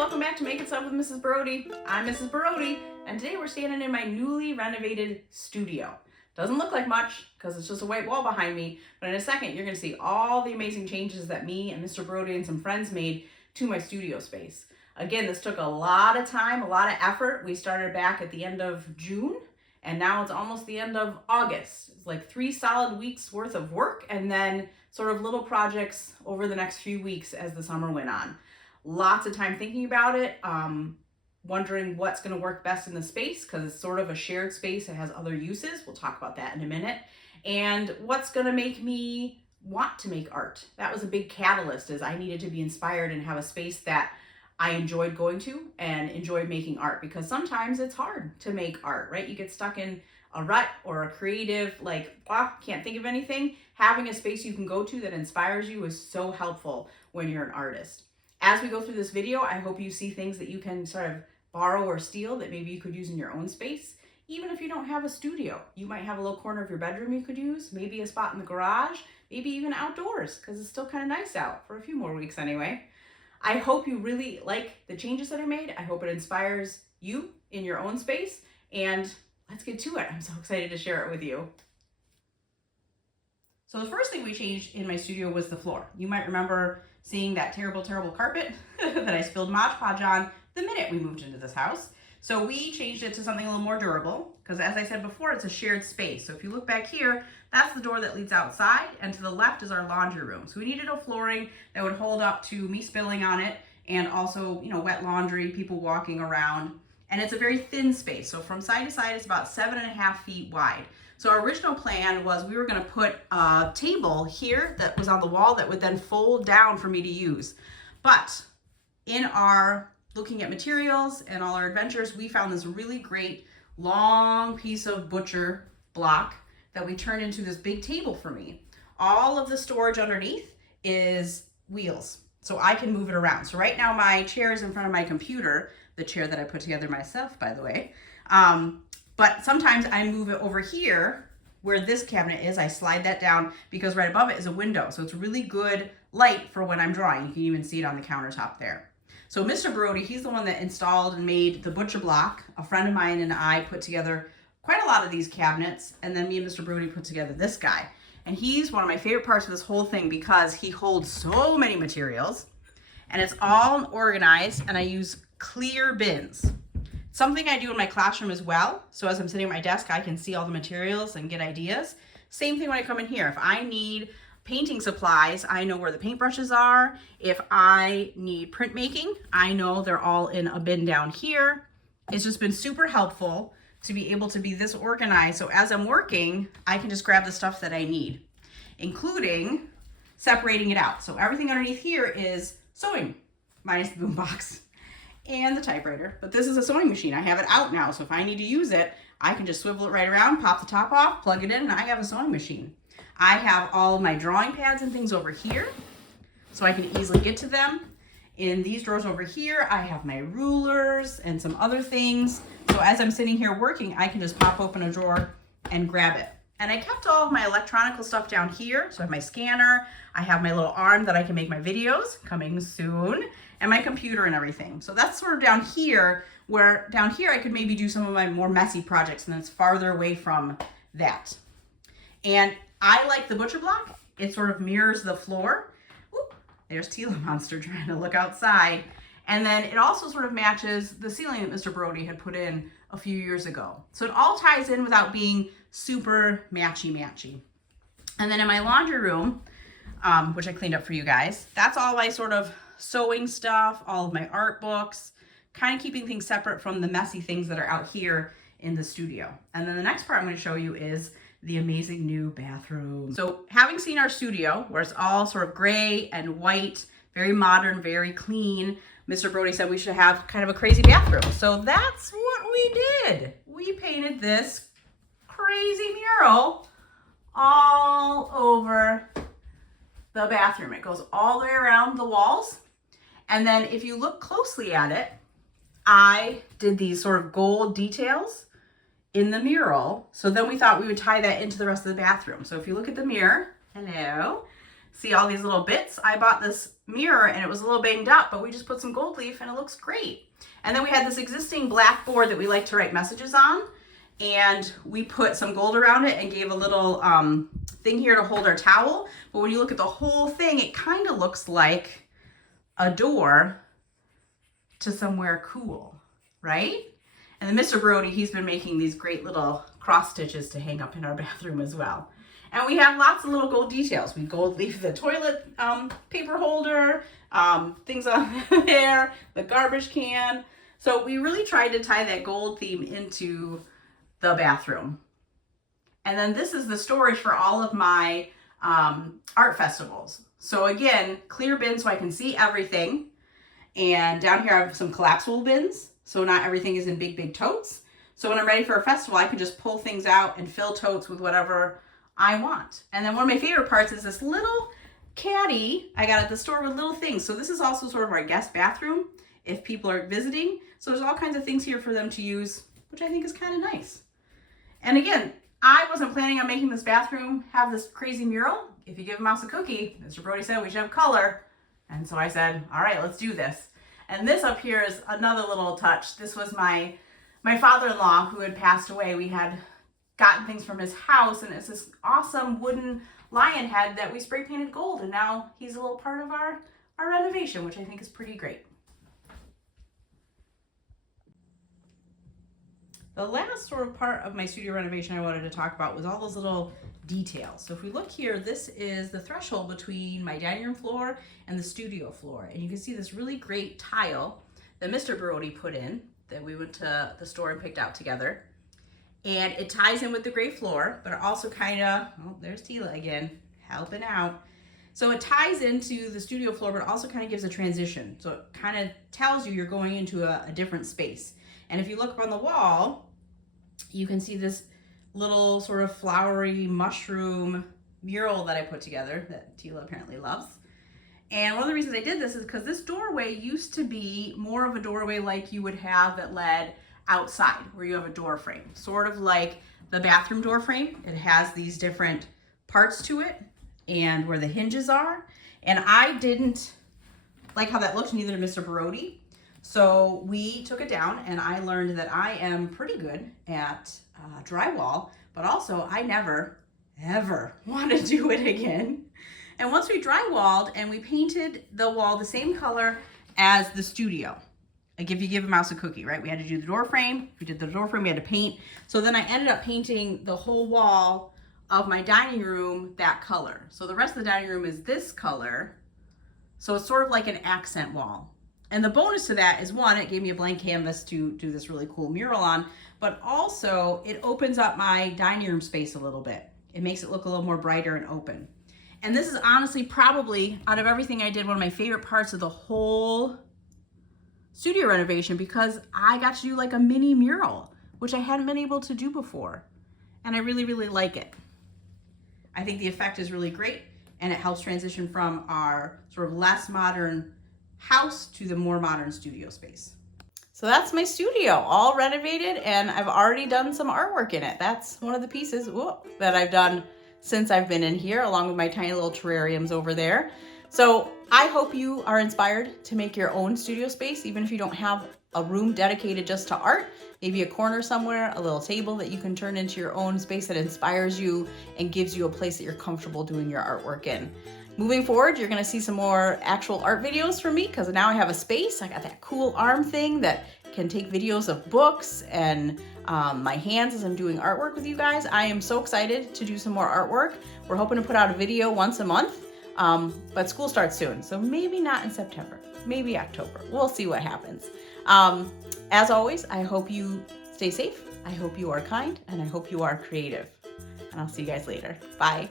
welcome back to Making Stuff with Mrs. Brody. I'm Mrs. Brody, and today we're standing in my newly renovated studio. Doesn't look like much because it's just a white wall behind me, but in a second you're going to see all the amazing changes that me and Mr. Brody and some friends made to my studio space. Again, this took a lot of time, a lot of effort. We started back at the end of June, and now it's almost the end of August. It's like 3 solid weeks worth of work, and then sort of little projects over the next few weeks as the summer went on. Lots of time thinking about it, wondering what's going to work best in the space because it's sort of a shared space. It has other uses. We'll talk about that in a minute. And what's going to make me want to make art. That was a big catalyst, as I needed to be inspired and have a space that I enjoyed going to and enjoyed making art, because sometimes it's hard to make art, right? You get stuck in a rut or a creative, can't think of anything. Having a space you can go to that inspires you is so helpful when you're an artist. As we go through this video, I hope you see things that you can sort of borrow or steal that maybe you could use in your own space. Even if you don't have a studio, you might have a little corner of your bedroom you could use, maybe a spot in the garage, maybe even outdoors, because it's still kind of nice out for a few more weeks anyway. I hope you really like the changes that I made. I hope it inspires you in your own space, and let's get to it. I'm so excited to share it with you. So the first thing we changed in my studio was the floor. You might remember seeing that terrible carpet that I spilled Mod Podge on the minute we moved into this house. So we changed it to something a little more durable, because as I said before, it's a shared space. So if you look back here, that's the door that leads outside, and to the left is our laundry room. So we needed a flooring that would hold up to me spilling on it, and also, wet laundry, people walking around. And it's a very thin space. So from side to side, it's about 7.5 feet wide. So our original plan was we were going to put a table here that was on the wall that would then fold down for me to use. But in our looking at materials and all our adventures, we found this really great long piece of butcher block that we turned into this big table for me. All of the storage underneath is wheels, so I can move it around. So right now my chair is in front of my computer, the chair that I put together myself, by the way. But sometimes I move it over here where this cabinet is. I slide that down because right above it is a window. So it's really good light for when I'm drawing. You can even see it on the countertop there. So Mr. Brody, he's the one that installed and made the butcher block. A friend of mine and I put together quite a lot of these cabinets. And then me and Mr. Brody put together this guy. And he's one of my favorite parts of this whole thing because he holds so many materials and it's all organized, and I use clear bins. Something I do in my classroom as well. So as I'm sitting at my desk, I can see all the materials and get ideas. Same thing when I come in here. If I need painting supplies, I know where the paintbrushes are. If I need printmaking, I know they're all in a bin down here. It's just been super helpful to be able to be this organized. So as I'm working, I can just grab the stuff that I need, including separating it out. So everything underneath here is sewing, minus the boom box and the typewriter, but this is a sewing machine. I have it out now, so if I need to use it, I can just swivel it right around, pop the top off, plug it in, and I have a sewing machine. I have all of my drawing pads and things over here, so I can easily get to them. In these drawers over here, I have my rulers and some other things. So as I'm sitting here working, I can just pop open a drawer and grab it. And I kept all of my electronical stuff down here. So I have my scanner, I have my little arm that I can make my videos, coming soon, and my computer and everything. So that's sort of down here, where down here I could maybe do some of my more messy projects, and it's farther away from that. And I like the butcher block. It sort of mirrors the floor. Oop, there's Tila Monster trying to look outside. And then it also sort of matches the ceiling that Mr. Brody had put in a few years ago. So it all ties in without being super matchy. And then in my laundry room, which I cleaned up for you guys, that's all my sort of sewing stuff, all of my art books, kind of keeping things separate from the messy things that are out here in the studio. And then the next part I'm going to show you is the amazing new bathroom. So having seen our studio, where it's all sort of gray and white, very modern, very clean, Mr. Brody said we should have kind of a crazy bathroom. So that's what we did. We painted this crazy mural all over the bathroom. It goes all the way around the walls. And then if you look closely at it, I did these sort of gold details in the mural. So then we thought we would tie that into the rest of the bathroom. So if you look at the mirror, hello, See all these little bits? I bought this mirror and it was a little banged up, but we just put some gold leaf and it looks great. And then we had this existing black board that we like to write messages on, and we put some gold around it and gave a little thing here to hold our towel. But when you look at the whole thing, it kind of looks like a door to somewhere cool, right? And then Mr. Brody, he's been making these great little cross stitches to hang up in our bathroom as well. And we have lots of little gold details. We gold leaf the toilet paper holder, things on there, the garbage can. So we really tried to tie that gold theme into the bathroom. And then this is the storage for all of my art festivals. So again, clear bins so I can see everything. And down here I have some collapsible bins, so not everything is in big, big totes. So when I'm ready for a festival, I can just pull things out and fill totes with whatever I want. And then one of my favorite parts is this little caddy I got at the store with little things. So this is also sort of our guest bathroom if people are visiting. So there's all kinds of things here for them to use, which I think is kind of nice. And again, I wasn't planning on making this bathroom have this crazy mural. If you give a mouse a cookie, Mr. Brody said we should have color. And so I said, all right, let's do this. And this up here is another little touch. This was my father-in-law who had passed away. We had gotten things from his house, and it's this awesome wooden lion head that we spray painted gold, and now he's a little part of our renovation, which I think is pretty great. The last sort of part of my studio renovation I wanted to talk about was all those little details. So if we look here, this is the threshold between my dining room floor and the studio floor. And you can see this really great tile that Mr. Brody put in that we went to the store and picked out together. And it ties in with the gray floor, but it also kind of, oh, there's Tila again, helping out. So it ties into the studio floor, but it also kind of gives a transition. So it kind of tells you you're going into a different space. And if you look up on the wall, you can see this little sort of flowery mushroom mural that I put together that Tila apparently loves. And one of the reasons I did this is because this doorway used to be more of a doorway like you would have that led outside, where you have a door frame, sort of like the bathroom door frame. It has these different parts to it and where the hinges are. And I didn't like how that looked, neither did Mr. Brody. So we took it down, and I learned that I am pretty good at drywall, but also I never, ever want to do it again. And once we drywalled and we painted the wall the same color as the studio, like if you give a mouse a cookie, right? We had to do the door frame. We did the door frame, we had to paint. So then I ended up painting the whole wall of my dining room that color. So the rest of the dining room is this color. So it's sort of like an accent wall. And the bonus to that is, one, it gave me a blank canvas to do this really cool mural on, but also it opens up my dining room space a little bit. It makes it look a little more brighter and open. And this is honestly probably, out of everything I did, one of my favorite parts of the whole studio renovation, because I got to do like a mini mural, which I hadn't been able to do before. And I really, really like it. I think the effect is really great, and it helps transition from our sort of less modern house to the more modern studio space. So that's my studio, all renovated, and I've already done some artwork in it. That's one of the pieces that I've done since I've been in here, along with my tiny little terrariums over there. So I hope you are inspired to make your own studio space, even if you don't have a room dedicated just to art, maybe a corner somewhere, a little table that you can turn into your own space that inspires you and gives you a place that you're comfortable doing your artwork in. Moving forward, you're gonna see some more actual art videos from me, because now I have a space. I got that cool arm thing that can take videos of books and my hands as I'm doing artwork with you guys. I am so excited to do some more artwork. We're hoping to put out a video once a month, but school starts soon, so maybe not in September, maybe October. We'll see what happens. As always, I hope you stay safe, I hope you are kind, and I hope you are creative. And I'll see you guys later. Bye.